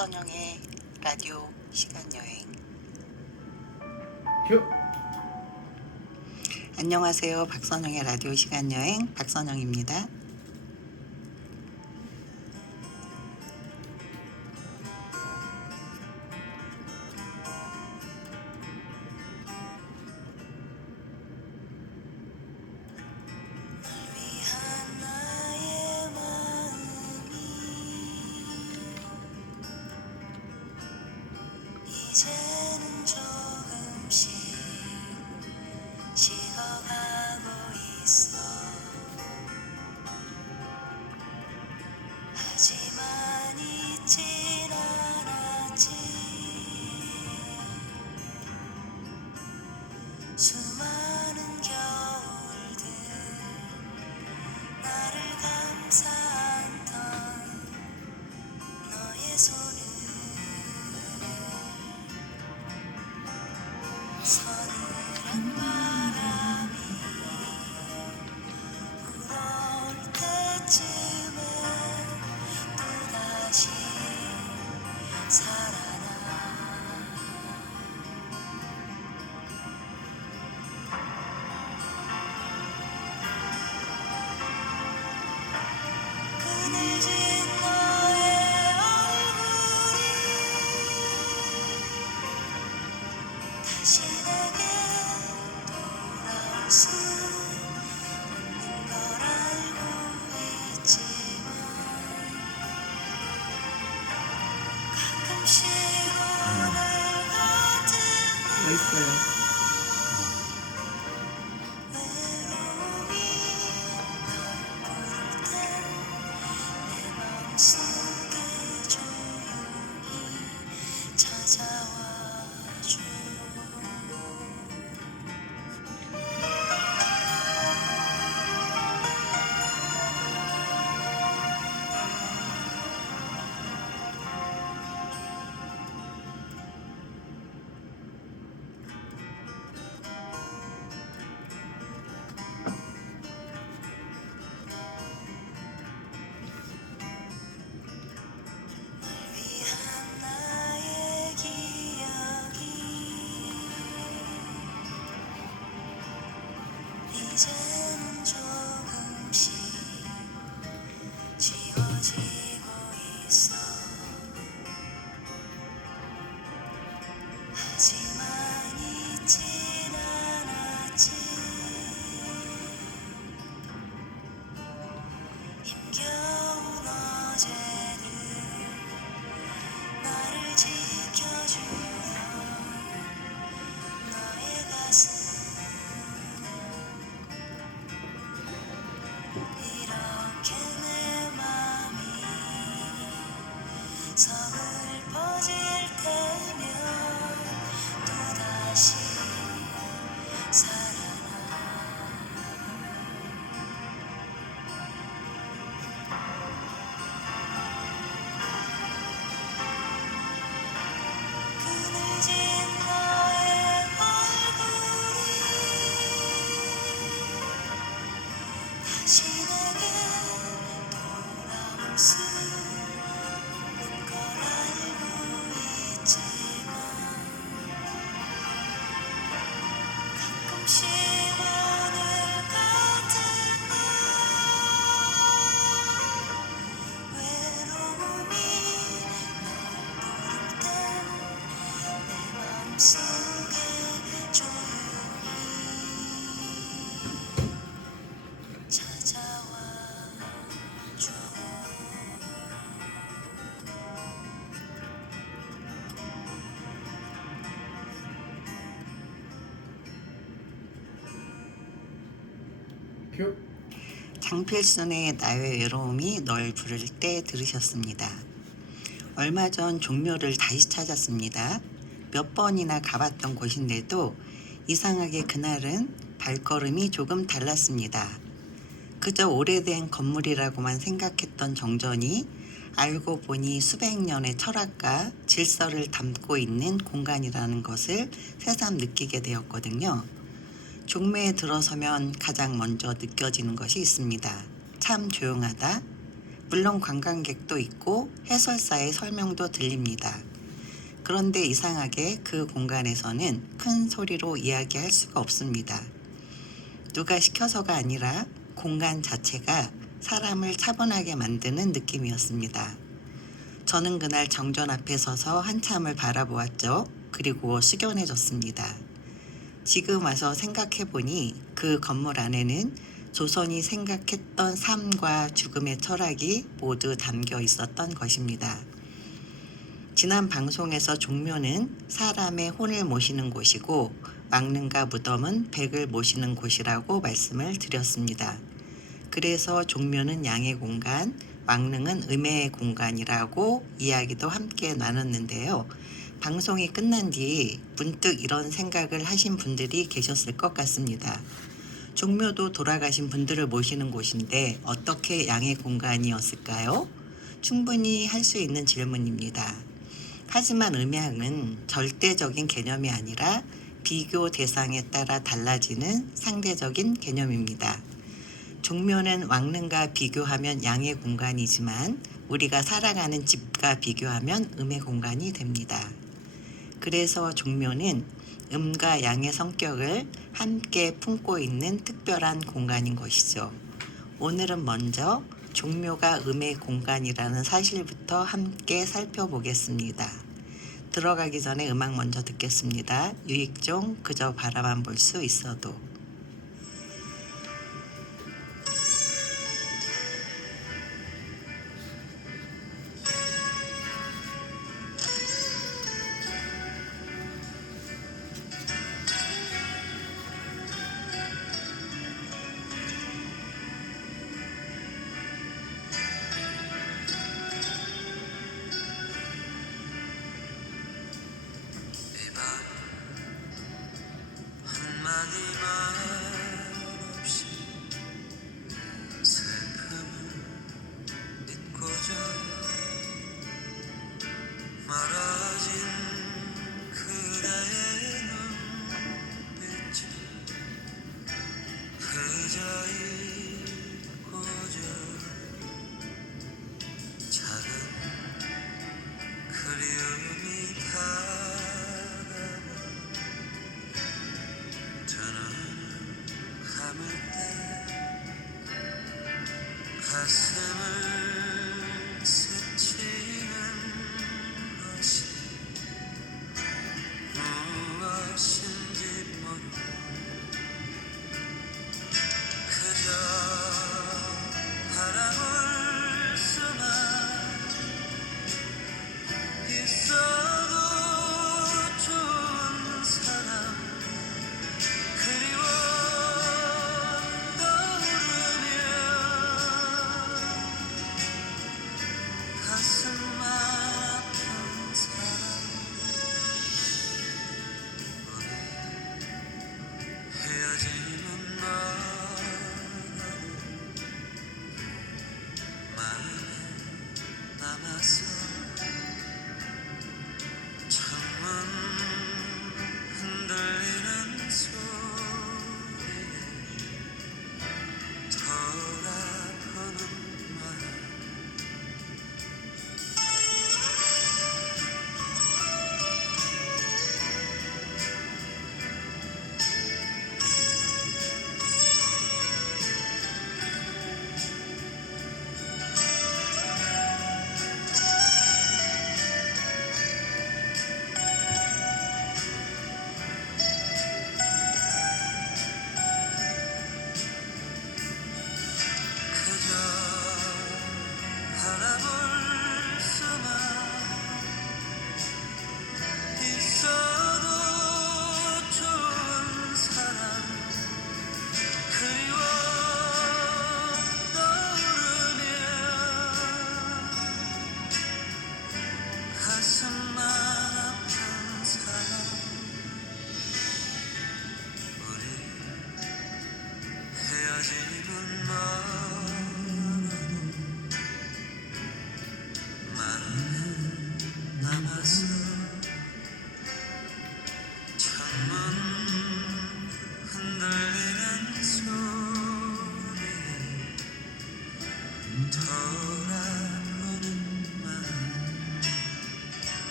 박선영의 라디오 시간여행. 큐! 안녕하세요. 박선영의 라디오 시간여행 박선영입니다. 이제는 조금씩 식어가고 있어. 하지만 잊진 않았지. 수많은 겨울들 나를 감싸던 너의 손을 서늘한 바람이 불어올 때쯤에 또다시 살아나. 그늘진 너의 얼굴이 다시 내게 돌아올 수 없는 걸 알고 있지만 가끔씩 오늘 같은 맛있어요. 외로움이 널 부를 땐 내 마음속에 조용히 찾아와줘. 널 위한 나의 기억이 이제는 조금씩 지워지고 있어. 하지만 잊진 않았지. 힘겨운 어제를 나를 지켜주던 너의 가슴 이렇게 내 맘이 서글퍼질 때면 또다시 살아나. 그늘진 너의 얼굴이 다시 내게 돌아올 수 없는 걸 알고 있지만 가끔씩 오늘 같은 날 외로움이 널 부를 땐 내 마음속에 조용히 찾아와줘. 큐! 장필순의 나의 외로움이 널 부를 때 들으셨습니다. 얼마 전 종묘를 다시 찾았습니다. 몇 번이나 가봤던 곳인데도 이상하게 그날은 발걸음이 조금 달랐습니다. 그저 오래된 건물이라고만 생각했던 정전이 알고 보니 수백 년의 철학과 질서를 담고 있는 공간이라는 것을 새삼 느끼게 되었거든요. 종묘에 들어서면 가장 먼저 느껴지는 것이 있습니다. 참 조용하다. 물론 관광객도 있고 해설사의 설명도 들립니다. 그런데 이상하게 그 공간에서는 큰 소리로 이야기할 수가 없습니다. 누가 시켜서가 아니라 공간 자체가 사람을 차분하게 만드는 느낌이었습니다. 저는 그날 정전 앞에 서서 한참을 바라보았죠. 그리고 숙연해졌습니다. 지금 와서 생각해보니 그 건물 안에는 조선이 생각했던 삶과 죽음의 철학이 모두 담겨 있었던 것입니다. 지난 방송에서 종묘는 사람의 혼을 모시는 곳이고 왕릉과 무덤은 백을 모시는 곳이라고 말씀을 드렸습니다. 그래서 종묘는 양의 공간, 왕릉은 음의 공간이라고 이야기도 함께 나눴는데요. 방송이 끝난 뒤 문득 이런 생각을 하신 분들이 계셨을 것 같습니다. 종묘도 돌아가신 분들을 모시는 곳인데 어떻게 양의 공간이었을까요? 충분히 할 수 있는 질문입니다. 하지만 음양은 절대적인 개념이 아니라 비교 대상에 따라 달라지는 상대적인 개념입니다. 종묘는 왕릉과 비교하면 양의 공간이지만 우리가 살아가는 집과 비교하면 음의 공간이 됩니다. 그래서 종묘는 음과 양의 성격을 함께 품고 있는 특별한 공간인 것이죠. 오늘은 먼저 종묘가 음의 공간이라는 사실부터 함께 살펴보겠습니다. 들어가기 전에 음악 먼저 듣겠습니다. 유익종 그저 바라만 볼 수 있어도. 한마디만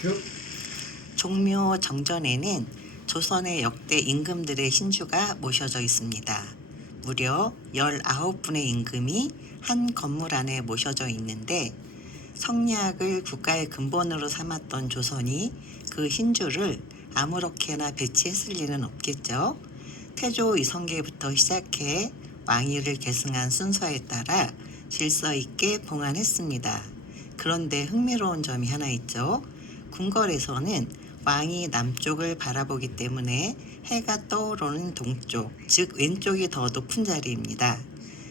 큐. 종묘 정전에는 조선의 역대 임금들의 신주가 모셔져 있습니다. 무려 19분의 임금이 한 건물 안에 모셔져 있는데 성리학을 국가의 근본으로 삼았던 조선이 그 신주를 아무렇게나 배치했을 리는 없겠죠. 태조 이성계부터 시작해 왕위를 계승한 순서에 따라 질서 있게 봉안했습니다. 그런데 흥미로운 점이 하나 있죠. 궁궐에서는 왕이 남쪽을 바라보기 때문에 해가 떠오르는 동쪽, 즉 왼쪽이 더 높은 자리입니다.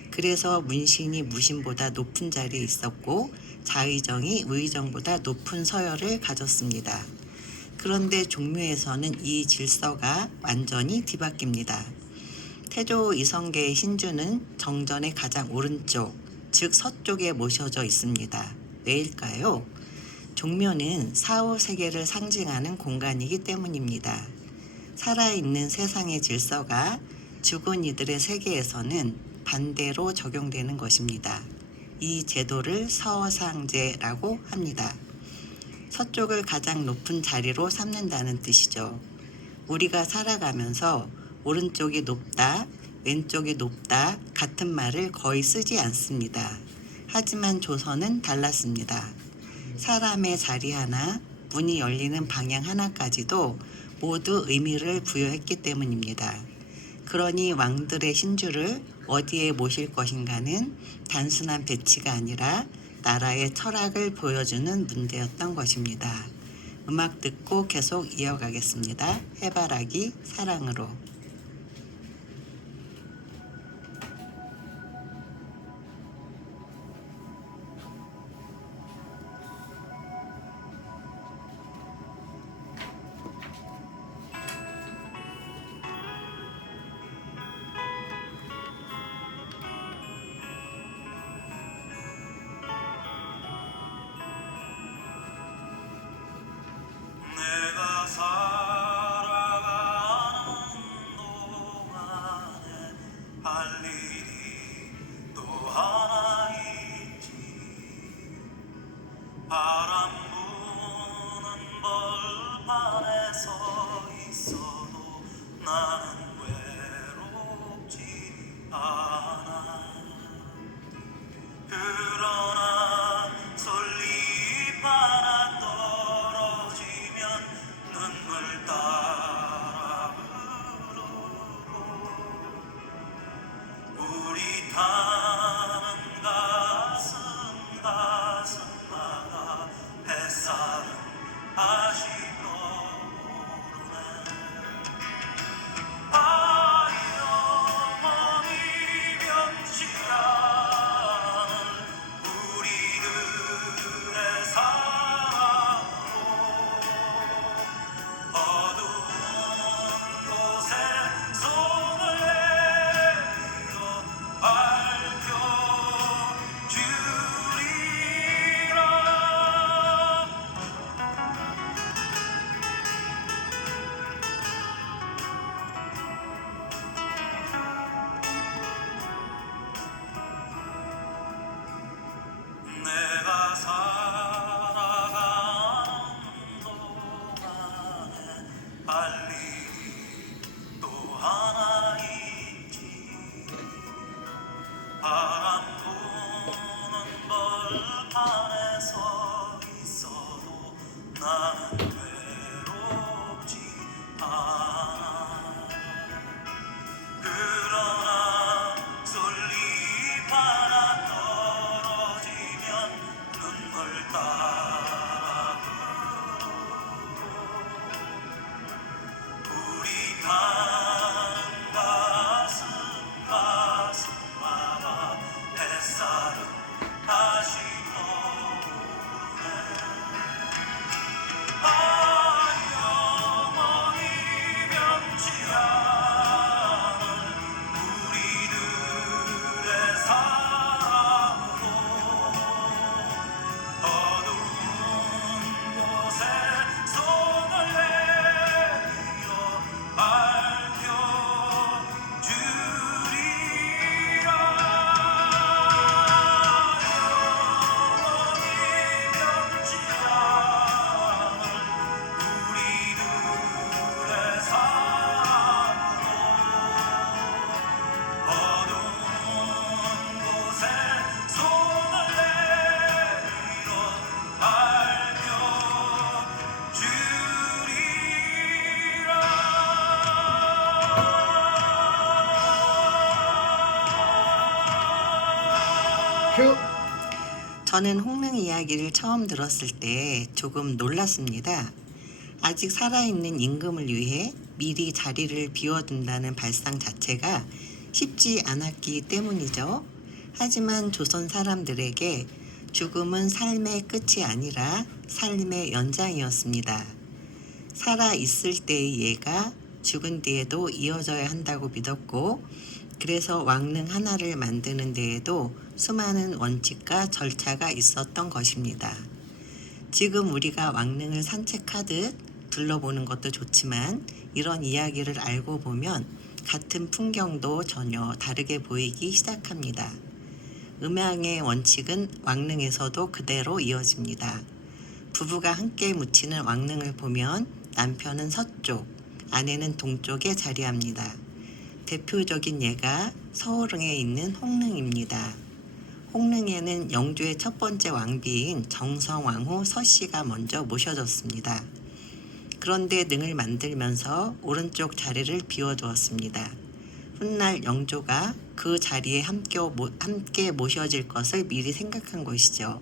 그래서 문신이 무신보다 높은 자리에 있었고 자의정이 의정보다 높은 서열을 가졌습니다. 그런데 종묘에서는 이 질서가 완전히 뒤바뀝니다. 태조 이성계의 신주는 정전의 가장 오른쪽, 즉 서쪽에 모셔져 있습니다. 왜일까요? 종묘는 사후세계를 상징하는 공간이기 때문입니다. 살아있는 세상의 질서가 죽은 이들의 세계에서는 반대로 적용되는 것입니다. 이 제도를 서상제라고 합니다. 서쪽을 가장 높은 자리로 삼는다는 뜻이죠. 우리가 살아가면서 오른쪽이 높다, 왼쪽이 높다 같은 말을 거의 쓰지 않습니다. 하지만 조선은 달랐습니다. 사람의 자리 하나, 문이 열리는 방향 하나까지도 모두 의미를 부여했기 때문입니다. 그러니 왕들의 신주를 어디에 모실 것인가는 단순한 배치가 아니라 나라의 철학을 보여주는 문제였던 것입니다. 음악 듣고 계속 이어가겠습니다. 해바라기 사랑으로. 내가 살아가는 동안에 할 일이 또 하나 있지. 바람 부는 벌판에 서 있어도 나는 외롭지 않아. 그러나 솔잎 하나 떨어지면 눈물 따라 흐르고 우리 타는 가슴마다 햇살은 다시 떠오르네. 영원히 변치 않을 우리들의 사랑으로 어두운 곳에 손을 내밀어 밝혀주리라. 내가 살아가는 동안에 할 일이 또 하나 있지. 바람 부는 벌판에 서 있어도 나는 괴롭지 않아. 그러나 솔잎 하나 떨어지면 눈물 따라 흐르고 우리 타는 가슴마다 햇살은 다시 떠오르네. 영원히 변치 않을 큐. 저는 홍릉 이야기를 처음 들었을 때 조금 놀랐습니다. 아직 살아있는 임금을 위해 미리 자리를 비워둔다는 발상 자체가 쉽지 않았기 때문이죠. 하지만 조선 사람들에게 죽음은 삶의 끝이 아니라 삶의 연장이었습니다. 살아 있을 때의 예가 죽은 뒤에도 이어져야 한다고 믿었고, 그래서 왕릉 하나를 만드는 데에도 수많은 원칙과 절차가 있었던 것입니다. 지금 우리가 왕릉을 산책하듯 둘러보는 것도 좋지만 이런 이야기를 알고 보면 같은 풍경도 전혀 다르게 보이기 시작합니다. 음양의 원칙은 왕릉에서도 그대로 이어집니다. 부부가 함께 묻히는 왕릉을 보면 남편은 서쪽, 아내는 동쪽에 자리합니다. 대표적인 예가 서울릉에 있는 홍릉입니다. 홍릉에는 영조의 첫 번째 왕비인 정성왕후 서씨가 먼저 모셔졌습니다. 그런데 능을 만들면서 오른쪽 자리를 비워두었습니다. 훗날 영조가 그 자리에 함께 모셔질 것을 미리 생각한 것이죠.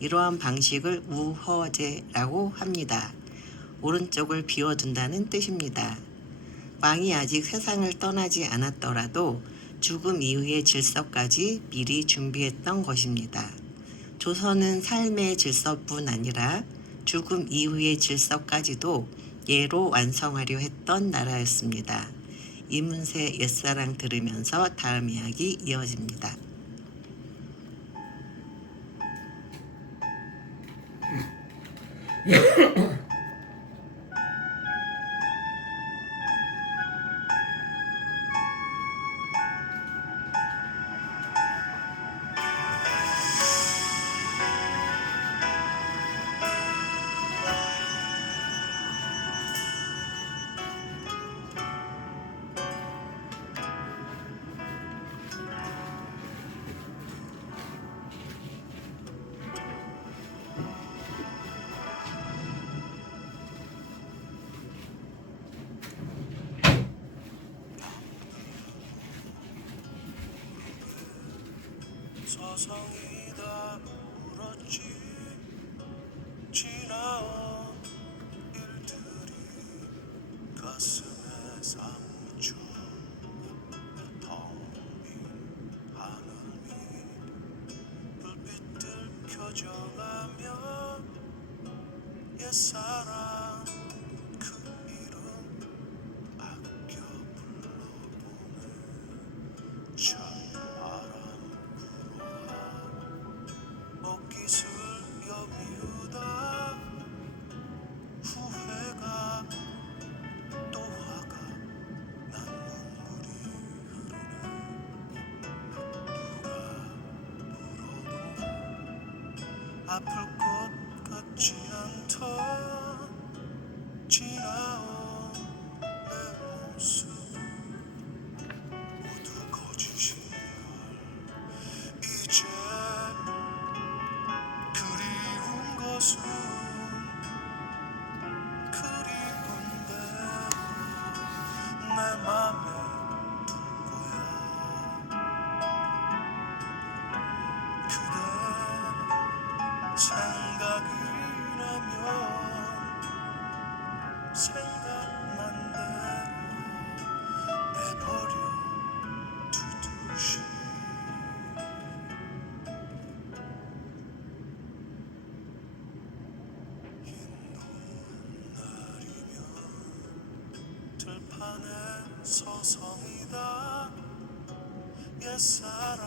이러한 방식을 우허제라고 합니다. 오른쪽을 비워둔다는 뜻입니다. 왕이 아직 세상을 떠나지 않았더라도 죽음 이후의 질서까지 미리 준비했던 것입니다. 조선은 삶의 질서뿐 아니라 죽음 이후의 질서까지도 예로 완성하려 했던 나라였습니다. 이문세 옛사랑 들으면서 다음 이야기 이어집니다. 서성이다 울었지. 지나온 일들이 가슴에 사무쳐. 텅빈 하늘이 불빛들 켜져가며 옛사랑 그 이름 아껴 불러보네. 찬바람 먹기술 여미우다. 후회가 또 화가 난 눈물이 흐르네. 누가 울어도 아플 것 같지 않던 지나온 내 모습 모두 거짓인 걸 이제 그리운 것은 그리운 대로 내 맘에 둘 거야. 그대 생각이 나면 생각난 대로 내버려 두듯이. 들판에 서성이다. 옛사랑